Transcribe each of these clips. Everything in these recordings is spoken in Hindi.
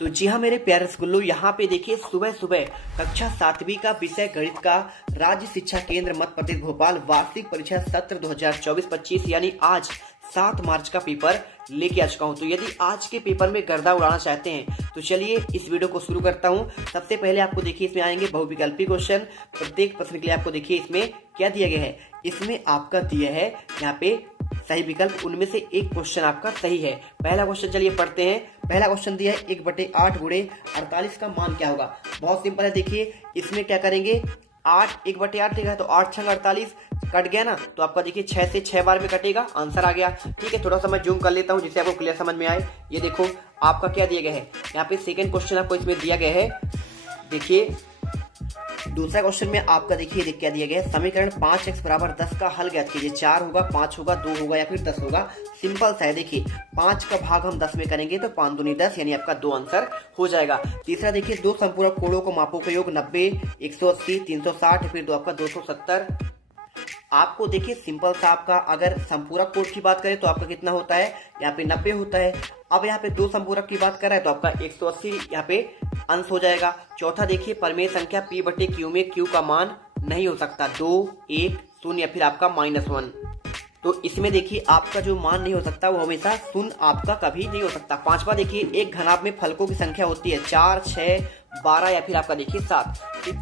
तो जी हाँ मेरे प्यारे स्कूलों, यहाँ पे देखिए सुबह सुबह कक्षा 7वीं का विषय गणित का राज्य शिक्षा केंद्र मध्य प्रदेश भोपाल वार्षिक परीक्षा सत्र 2024-25 यानी आज 7 मार्च का पेपर लेके आ चुका हूँ। तो यदि आज के पेपर में गर्दा उड़ाना चाहते हैं तो चलिए इस वीडियो को शुरू करता हूँ। सबसे पहले आपको देखिए इसमें आएंगे बहुविकल्पी क्वेश्चन। प्रत्येक प्रश्न के लिए आपको देखिए इसमें क्या दिया गया है। इसमें आपका दिया है यहाँ पे सही विकल्प, उनमें से एक क्वेश्चन आपका सही है। पहला क्वेश्चन चलिए पढ़ते हैं। पहला क्वेश्चन दिया है 1/8 गुणे 48 का मान क्या होगा। बहुत सिंपल है, देखिए इसमें क्या करेंगे, 1/8 लिखा है तो 8 छंग 48 कट गया ना, तो आपका देखिए 6 से 6 बार में कटेगा, आंसर आ गया। ठीक है, थोड़ा सा मैं जूम कर लेता हूँ जिससे आपको क्लियर समझ में आए। ये देखो आपका क्या दिया गया है, यहाँ पे सेकंड क्वेश्चन आपको इसमें दिया गया है। देखिए दूसरा क्वेश्चन में आपका देखिए क्या दिया गया है, समीकरण 5x बराबर 10 का हल ज्ञात कीजिए। 4 होगा, 5 होगा, 2 होगा या फिर 10 होगा। सिंपल सा है, देखिए 5 का भाग हम 10 में करेंगे तो 5 दूनी 10 यानी आपका 2 आंसर हो जाएगा। तीसरा देखिए दो संपूरक कोणों को मापों का योग 90, 180, 360 फिर दो आपका 270। आपको देखिए सिंपल सा आपका अगर संपूरक कोण की बात करें तो आपका कितना होता है, यहाँ पे 90 होता है। अब यहाँ पे दो संपूरक की बात कर रहा है तो आपका 180 यहाँ पे अंश हो जाएगा। चौथा देखिए परिमेय संख्या p/q में q का मान नहीं हो सकता, 2, 1, 0 या फिर आपका -1। तो इसमें देखिए आपका जो मान नहीं हो सकता वो हमेशा शून्य आपका कभी नहीं हो सकता। पांचवा देखिए एक घनाभ में फलकों की संख्या होती है 4, 6, 12 या फिर आपका देखिए 7।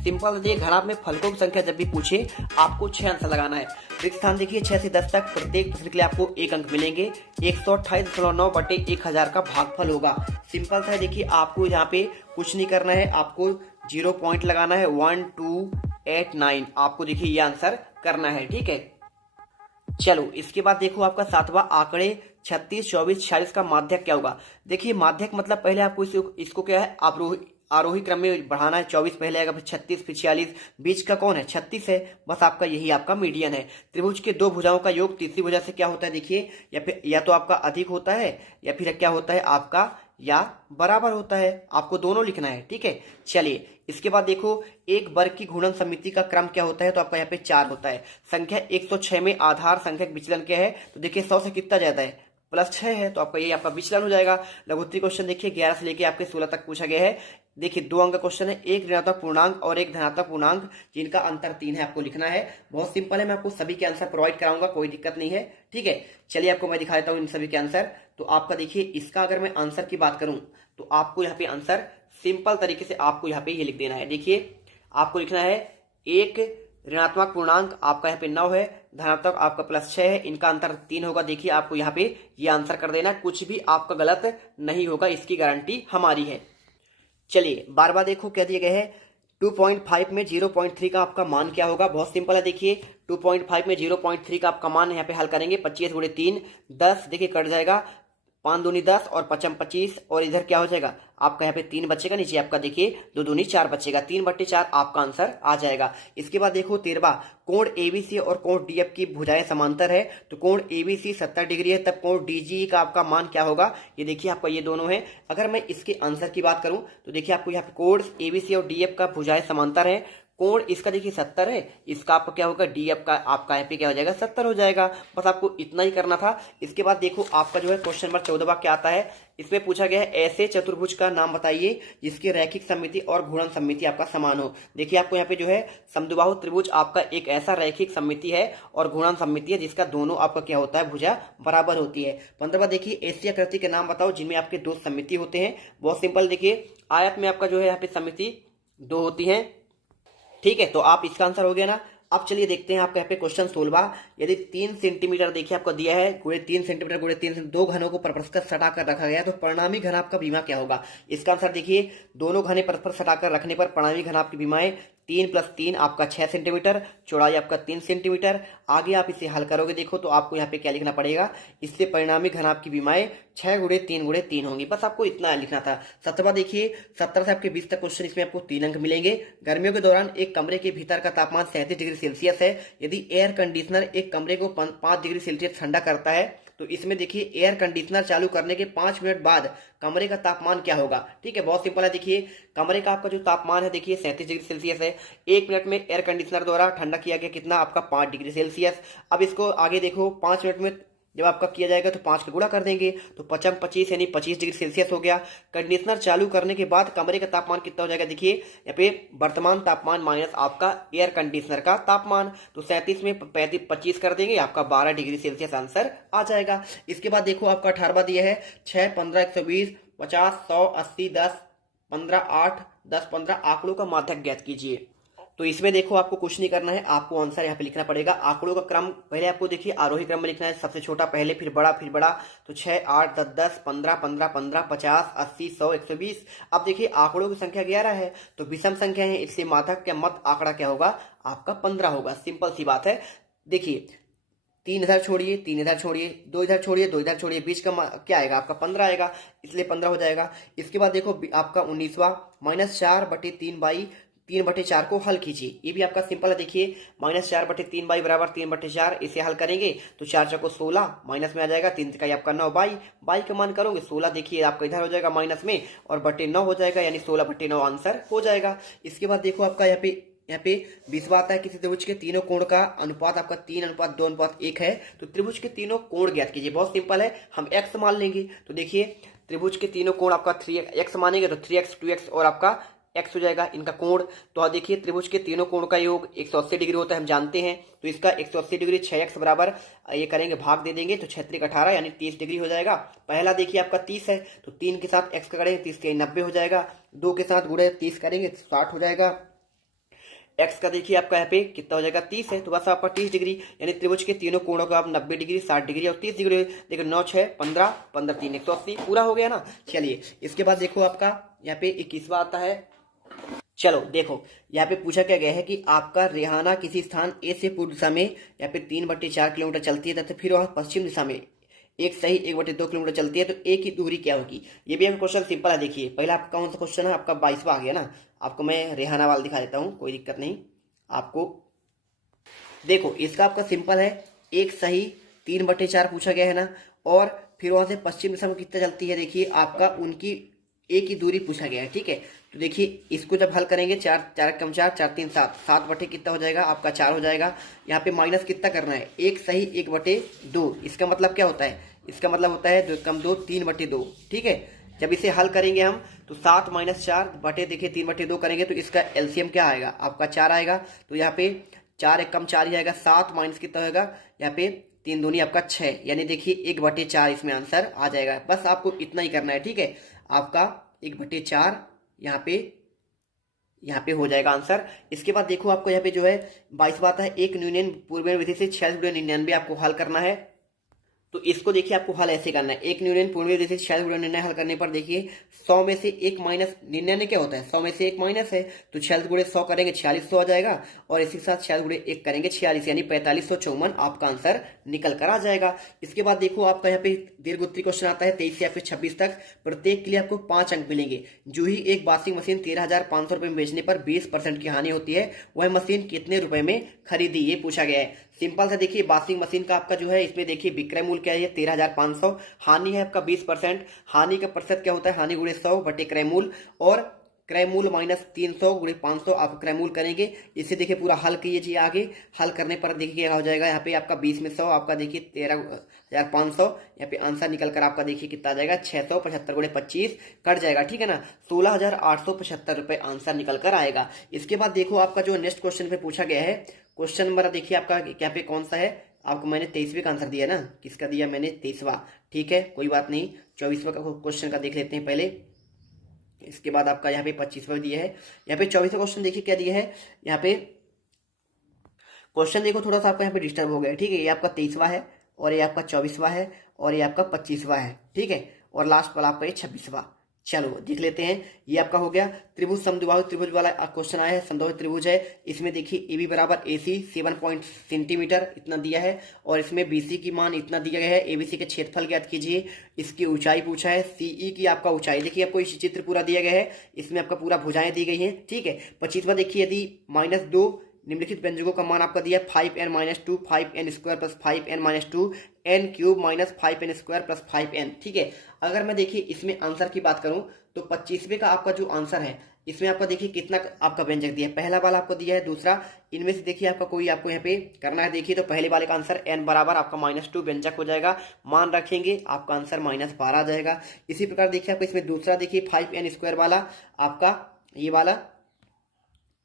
सिंपल देखिए घनाभ में फलकों की संख्या जब भी पूछे आपको 6 आंसर लगाना है। रिक्त स्थान देखिए 6 से 10 तक, प्रत्येक प्रश्न के लिए आपको 1 अंक मिलेंगे। 128.9/1000 का भागफल होगा। सिंपल सा है, देखिए आपको यहाँ पे कुछ नहीं करना है, आपको 0 पॉइंट लगाना है। 1, 2, 8, 9 आपको देखिए ये आंसर करना है। ठीक है, चलो इसके बाद देखो आपका 7वां आंकड़े 36, 24, 46 का माध्यक क्या होगा। देखिए माध्यक मतलब पहले आपको इसको क्या है आरोही क्रम में बढ़ाना है। 24 पहले आएगा, फिर 36, फिर 46, बीच का कौन है 36 है, बस आपका यही आपका मीडियन है। त्रिभुज के दो भुजाओं का योग तीसरी भुजा से क्या होता है, देखिए या फिर या तो आपका अधिक होता है या फिर क्या होता है आपका या बराबर होता है, आपको दोनों लिखना है। ठीक है, चलिए इसके बाद देखो एक वर्ग की घूर्णन समिति का क्रम क्या होता है, तो आपका यहाँ पे 4 होता है। संख्या 106 में आधार संख्यक विचलन क्या है, तो देखिए 100 से कितना ज्यादा है, +6 है, तो आपका ये आपका विचलन हो जाएगा। लघुत्तरी क्वेश्चन देखिए 11 से लेके आपके 16 तक पूछा गया है। देखिए 2 अंक का क्वेश्चन है, एक ऋणात्मक पूर्णांक और एक धनात्मक पूर्णांक जिनका अंतर 3 है, आपको लिखना है। बहुत सिंपल है, मैं आपको सभी के आंसर प्रोवाइड कराऊंगा, कोई दिक्कत नहीं है। ठीक है, चलिए आपको मैं दिखा देता हूँ इन सभी के आंसर। तो आपका देखिए इसका अगर मैं आंसर की बात करूं तो आपको यहाँ पे आंसर सिंपल तरीके से आपको यहाँ पे ये लिख देना है। देखिए आपको लिखना है एक ऋणात्मक पूर्णांक आपका यहाँ पे 9 है, धनात्मक आपका +6 है, इनका अंतर 3 होगा। देखिए आपको यहाँ पे ये आंसर कर देना, कुछ भी आपका गलत नहीं होगा, इसकी गारंटी हमारी है। चलिए बार बार देखो क्या दिया गया है, 2.5 में 0.3 का आपका मान क्या होगा। बहुत सिंपल है, देखिए 2.5 में 0.3 का आपका मान यहाँ पे हल करेंगे। 25 × 3 10, देखिए कट जाएगा, 5 दूनी 10 और 5 25 और इधर क्या हो जाएगा आपका यहाँ पे 3 बचेगा, नीचे आपका देखिए 2 दूनी 4 बचेगा, 3/4 आपका आंसर आ जाएगा। इसके बाद देखो 13वां कोण एबीसी और कोण डीएफ की भुजाएं समांतर है, तो कोण एबीसी 70 डिग्री है, तब कोण डीजी का आपका मान क्या होगा, ये देखिए आपका ये दोनों है। अगर मैं इसके आंसर की बात करूं तो देखिए आपको यहाँ पे कोण एबीसी और डीएफ का भुजाएं समांतर है, कोण इसका देखिए 70 है, इसका आपका क्या होगा डीएफ का आपका यहाँ पे क्या हो जाएगा 70 हो जाएगा। बस आपको इतना ही करना था। इसके बाद देखो आपका जो है क्वेश्चन नंबर 14वां क्या आता है, इसमें पूछा गया है ऐसे चतुर्भुज का नाम बताइए जिसकी रैखिक सममिति और घूर्णन सममिति आपका समान हो। देखिए आपको यहाँ पे जो है समद्विबाहु त्रिभुज आपका एक ऐसा रैखिक सममिति है और घूर्णन सममिति है जिसका दोनों आपका क्या होता है भुजा बराबर होती है। 15वां देखिए ऐसी आकृति के नाम बताओ जिनमें आपके दो सममिति होते हैं। बहुत सिंपल, देखिए आयत में आपका जो है यहाँ पे सममिति 2 होती है। ठीक है, तो आप इसका आंसर हो गया ना। अब चलिए देखते हैं आपका यहाँ पे क्वेश्चन 16वां, यदि 3 सेंटीमीटर देखिए आपको दिया है गुणे 3 सेंटीमीटर गुणे 3 दो घनों को परस्पर सटाकर रखा गया तो परिणामी घनाभ का विमा क्या होगा। इसका आंसर देखिए दोनों घने परस्पर सटाकर रखने पर परिणामी घनाभ की विमाएं 3 + 3 आपका 6 सेंटीमीटर, चौड़ाई आपका 3 सेंटीमीटर। आगे आप इसे हल करोगे देखो तो आपको यहाँ पे क्या लिखना पड़ेगा, इससे परिणामी घनाभ की विमाएं 6 × 3 × 3 होंगी। बस आपको इतना लिखना था। 17वां देखिए 17 से आपके 20 तक क्वेश्चन, इसमें आपको 3 अंक मिलेंगे। गर्मियों के दौरान एक कमरे के भीतर का तापमान 37 डिग्री सेल्सियस है, यदि एयर कंडीशनर एक कमरे को 5 डिग्री सेल्सियस ठंडा करता है तो इसमें देखिए एयर कंडीशनर चालू करने के 5 मिनट बाद कमरे का तापमान क्या होगा। ठीक है, बहुत सिंपल है, देखिए कमरे का आपका जो तापमान है देखिए 37 डिग्री सेल्सियस है, 1 मिनट में एयर कंडीशनर द्वारा ठंडा किया गया कितना आपका 5 डिग्री सेल्सियस। अब इसको आगे देखो 5 मिनट में जब आपका किया जाएगा तो 5 का गुणा कर देंगे तो 5 25 यानी 25 डिग्री सेल्सियस हो गया। कंडीशनर चालू करने के बाद कमरे का तापमान कितना हो जाएगा, देखिए यहाँ पे वर्तमान तापमान माइनस आपका एयर कंडीशनर का तापमान, तो 37 में 25 कर देंगे, आपका 12 डिग्री सेल्सियस आंसर आ जाएगा। इसके बाद देखो आपका 18वां दिया है 6 15 120 50 100 80 10 15 8 10 15 आंकड़ों का माध्यक ज्ञात कीजिए। तो इसमें देखो आपको कुछ नहीं करना है, आपको आंसर यहाँ पे लिखना पड़ेगा। आंकड़ों का क्रम पहले आपको देखिए आरोही क्रम में लिखना है, सबसे छोटा पहले फिर बड़ा फिर बड़ा, तो 6 8 10 10 15 15 15 50 80 100 120। अब देखिए आंकड़ों की संख्या 11 है तो विषम संख्या है, इसलिए माध्यक का मत आंकड़ा क्या होगा, आपका 15 होगा। सिंपल सी बात है। देखिए 3 इधर छोड़िए, 3 इधर छोड़िए, 2 इधर छोड़िए, 2 इधर छोड़िए, बीच का क्या आएगा आपका 15 आएगा, इसलिए 15 हो जाएगा। इसके बाद देखो आपका 19वां -4/3 3/4 को हल कीजिए, ये भी आपका सिंपल है। देखिए -4/3 बराबर 3/4, इसे हल करेंगे तो 4 चौको 16, माइनस में आ जाएगा 3 का आपका 9, बाई का मान करोगे 16, देखिए आपका इधर हो जाएगा माइनस में और बटे 9 हो जाएगा, यानी 16/9 आंसर हो जाएगा। इसके बाद देखो आपका यहाँ पे 20वां आता है, किसी त्रिभुज के तीनों कोण का अनुपात आपका 3:2:1 है, तो त्रिभुज के तीनों कोण ज्ञात कीजिए। बहुत सिंपल है, हम x मान लेंगे, तो देखिए त्रिभुज के तीनों कोण आपका 3x मानेंगे तो 3x 2x और आपका x हो जाएगा इनका कोण। तो देखिए त्रिभुज के तीनों कोण का योग 180 डिग्री होता है, हम जानते हैं, तो इसका 180 डिग्री 6x बराबर ये करेंगे भाग दे देंगे तो 6 18 यानी 30 डिग्री हो जाएगा। पहला देखिए आपका 30 है तो 3 के साथ x का करेंगे 30 के 90 हो जाएगा, 2 के साथ गुणे 30 करेंगे 60 हो जाएगा। x का देखिए आपका यहाँ पे कितना हो जाएगा 30 है तो बस आपका 30 डिग्री, यानी त्रिभुज के तीनों कोणों का आप 90 डिग्री 60 डिग्री और 30 डिग्री, देखो 9 6 15 15 3 180 पूरा हो गया ना। चलिए इसके बाद देखो आपका यहाँ पे 21वां आता है। चलो देखो यहाँ पे पूछा क्या गया है कि आपका रेहाना किसी स्थान ए से पूर्व दिशा में यहाँ पे 3/4 किलोमीटर चलती है तथा फिर वह पश्चिम दिशा में एक सही 1/2 किलोमीटर चलती है, तो ए की दूरी क्या होगी। ये भी क्वेश्चन सिंपल है। देखिए पहला आपका कौन सा क्वेश्चन है, आपका 22वां आ गया ना। आपको मैं रेहाना वाला दिखा देता हूँ, कोई दिक्कत नहीं आपको। देखो इसका आपका सिंपल है, एक सही 3/4 पूछा गया है ना, और फिर वहां से पश्चिम दिशा में कितना चलती है, देखिए आपका उनकी ए की दूरी पूछा गया है, ठीक है। तो देखिए इसको जब हल करेंगे 4 4 कम 4 4 3 7 7 बटे कितना हो जाएगा आपका 4 हो जाएगा। यहाँ पे माइनस कितना करना है, एक सही 1/2, इसका मतलब क्या होता है, इसका मतलब होता है 2 कम 2 3/2, ठीक है। जब इसे हल करेंगे हम तो 7 - 4 बटे देखिए 3/2 करेंगे तो इसका एलसीएम क्या आएगा आपका 4 आएगा। तो यहाँ पे 4 1 कम 4 ही आएगा, 7 माइनस कितना होगा यहाँ पे 3 दूनी आपका 6, यानी देखिए 1/4 इसमें आंसर आ जाएगा। बस आपको इतना ही करना है, ठीक है। आपका 1/4 यहाँ पे हो जाएगा आंसर। इसके बाद देखो आपको यहाँ पे जो है 22वां आता है, एक न्यूनन पूर्व विधि से 46/99 आपको हल करना है। तो इसको देखिए आपको हल ऐसे करना है, एक न्यूनन पूर्व विधि से 46/99 हल करने पर देखिए 100 में से 1 माइनस 99 क्या होता है, 100 में से 1 माइनस है, तो 46 गुणे 100 करेंगे 4600 आ जाएगा, और इसी के साथ 46 गुणे 1 करेंगे 46, यानी 4554 आपका आंसर निकल कर आ जाएगा। इसके बाद देखो आपका यहाँ पे दीर्घ उत्तरी क्वेश्चन आता है 23 से आपके 26 तक, प्रत्येक के लिए आपको 5 अंक मिलेंगे। जो ही एक वॉशिंग मशीन 13,500 रुपए में बेचने पर 20% की हानि होती है, वह मशीन कितने रुपए में खरीदी, ये पूछा गया है। सिंपल सा देखिए वॉशिंग मशीन का आपका जो है इसमें देखिए विक्रय मूल्य क्या है 13,500, हानि है आपका 20%, हानि का प्रतिशत क्या होता है, हानि गुणे 100 बटे क्रय मूल्य, और क्रय मूल्य माइनस 300 गुणे 500 आप क्रय मूल्य करेंगे। इसे देखिए पूरा हल कीजिए, आगे हल करने पर देखिए क्या हो जाएगा, यहाँ पे आपका 20 में 100 आपका देखिए 13,500, यहाँ पे आंसर निकल कर आपका देखिए कितना आ जाएगा 675 गुणे 25 कट जाएगा, ठीक है ना, 16,875 रुपए आंसर निकल कर आएगा। इसके बाद देखो आपका जो नेक्स्ट क्वेश्चन पे पूछा गया है, क्वेश्चन नंबर देखिए आपका यहाँ पे कौन सा है, आपको मैंने 23वें का आंसर दिया ना, किसका दिया मैंने 23वां, ठीक है कोई बात नहीं। 24वां का क्वेश्चन का देख लेते हैं पहले, इसके बाद आपका यहाँ पे 25वां दिया है। यहाँ पे 24वां क्वेश्चन देखिए क्या दिया है, यहाँ पे क्वेश्चन देखो थोड़ा सा आपका यहाँ पे डिस्टर्ब हो गया, ठीक है। ये आपका 23वां है, और ये आपका 24वां है, और ये आपका 25वां है, ठीक है, और लास्ट वाला आपका ये 26वां। चलो देख लेते हैं, ये आपका हो गया त्रिभुज समद्विबाहु त्रिभुज वाला क्वेश्चन आया है, समद्विबाहु त्रिभुज है। इसमें देखिए AB बराबर AC 7 सेंटीमीटर इतना दिया है, और इसमें BC की मान इतना दिया गया है। ABC के क्षेत्रफल ज्ञात कीजिए, इसकी ऊंचाई पूछा है, CE की आपका ऊंचाई देखिए आपको इस चित्र पूरा दिया गया है, इसमें आपका पूरा भुजाएं दी गई हैं, ठीक है। 25वां देखिए यदि -2 निम्नलिखित व्यंजकों का मान आपका दिया 5n-2 5n² + 5n-2 n³ - 5n² + 5n, ठीक है। अगर मैं देखिए इसमें आंसर की बात करूं तो 25वें का आपका जो आंसर है, इसमें आपका देखिए कितना आपका व्यंजक दिया है। पहला वाला आपको दिया है, दूसरा, इनमें से देखिए आपका कोई आपको यहाँ पे करना है। देखिए तो पहले वाले का आंसर n बराबर आपका -2 व्यंजक हो जाएगा, मान रखेंगे आपका आंसर -12 आ जाएगा। इसी प्रकार देखिए आपको इसमें दूसरा देखिए 5n² वाला आपका ये वाला,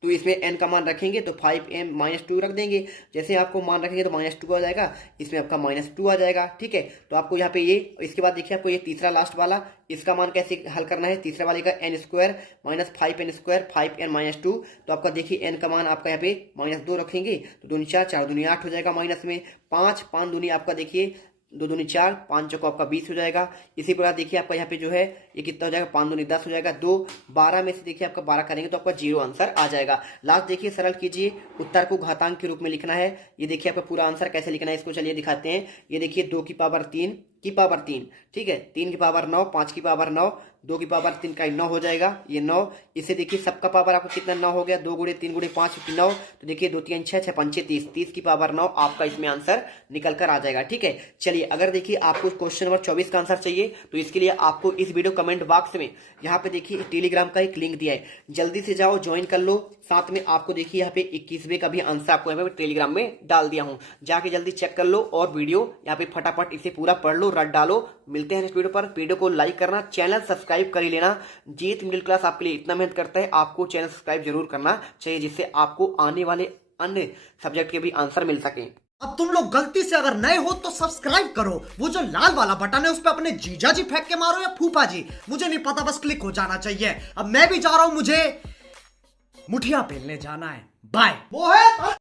तो इसमें n का मान रखेंगे तो 5m -2 रख देंगे। जैसे आपको मान रखेंगे तो -2 आ जाएगा, इसमें आपका -2 आ जाएगा। ठीक है, तो आपको यहाँ पे ये, इसके बाद देखिए आपको ये तीसरा लास्ट वाला, इसका मान कैसे हल करना है। तीसरे वाले का n² -5n² 5n-2, तो आपका देखिए n का मान आपका यहाँ पे -2 रखेंगे तो 2 4 4 दूनी 8 हो जाएगा, माइनस में 5 5 दूनी आपका देखिए 2 दूनी 4 5 चौको आपका 20 हो जाएगा। इसी प्रकार देखिए आपका यहाँ पे जो है ये कितना हो जाएगा, 5 दूनी 10 हो जाएगा। 2 12 में से देखिए आपका 12 करेंगे तो आपका 0 आंसर आ जाएगा। लास्ट देखिए सरल कीजिए, उत्तर को घातांक के रूप में लिखना है। ये देखिए आपका पूरा आंसर कैसे लिखना है, इसको चलिए दिखाते हैं। ये देखिए 2 की पावर 3 की पावर 3, ठीक है, 3 की पावर 9, 5 की पावर 9, 2 की पावर 3 का 9 हो जाएगा, ये 9। इसे देखिए सबका पावर आपको कितना 9 हो गया, 2 गुणे 3 गुणे 5 9, तो देखिए 2 3 6 6 5 30, 30 की पावर 9 आपका इसमें आंसर निकल कर आ जाएगा। ठीक है, चलिए अगर देखिए आपको क्वेश्चन नंबर 24 का आंसर चाहिए तो इसके लिए आपको इस वीडियो कमेंट बॉक्स में यहाँ पे देखिए टेलीग्राम का एक लिंक दिया है, जल्दी से जाओ ज्वाइन कर लो। साथ में आपको देखिए यहाँ पे 21वें का भी आंसर आपको यहाँ पे टेलीग्राम में डाल दिया हूँ, जाके जल्दी चेक कर लो और वीडियो यहाँ पे फटाफट इसे पूरा पढ़ लो, रट डालो। मिलते हैं इस वीडियो पर, वीडियो को लाइक करना, चैनल सब्सक्राइब कर ही लेना। जीत मिडिल क्लास आपके लिए इतना मेहनत करता है, आपको चैनल सब्सक्राइब जरूर करना चाहिए, जिससे आपको आने वाले अन्य सब्जेक्ट के भी आंसर मिल सके। अब तुम लोग गलती से अगर नए हो तो सब्सक्राइब करो, वो जो लाल वाला बटन है उस पर अपने जीजा जी फेंक के मारो या फूफा जी, मुझे नहीं पता, बस क्लिक हो जाना चाहिए। अब मैं भी जा रहा हूं, मुझे मुठिया पेलने जाना है। बाय।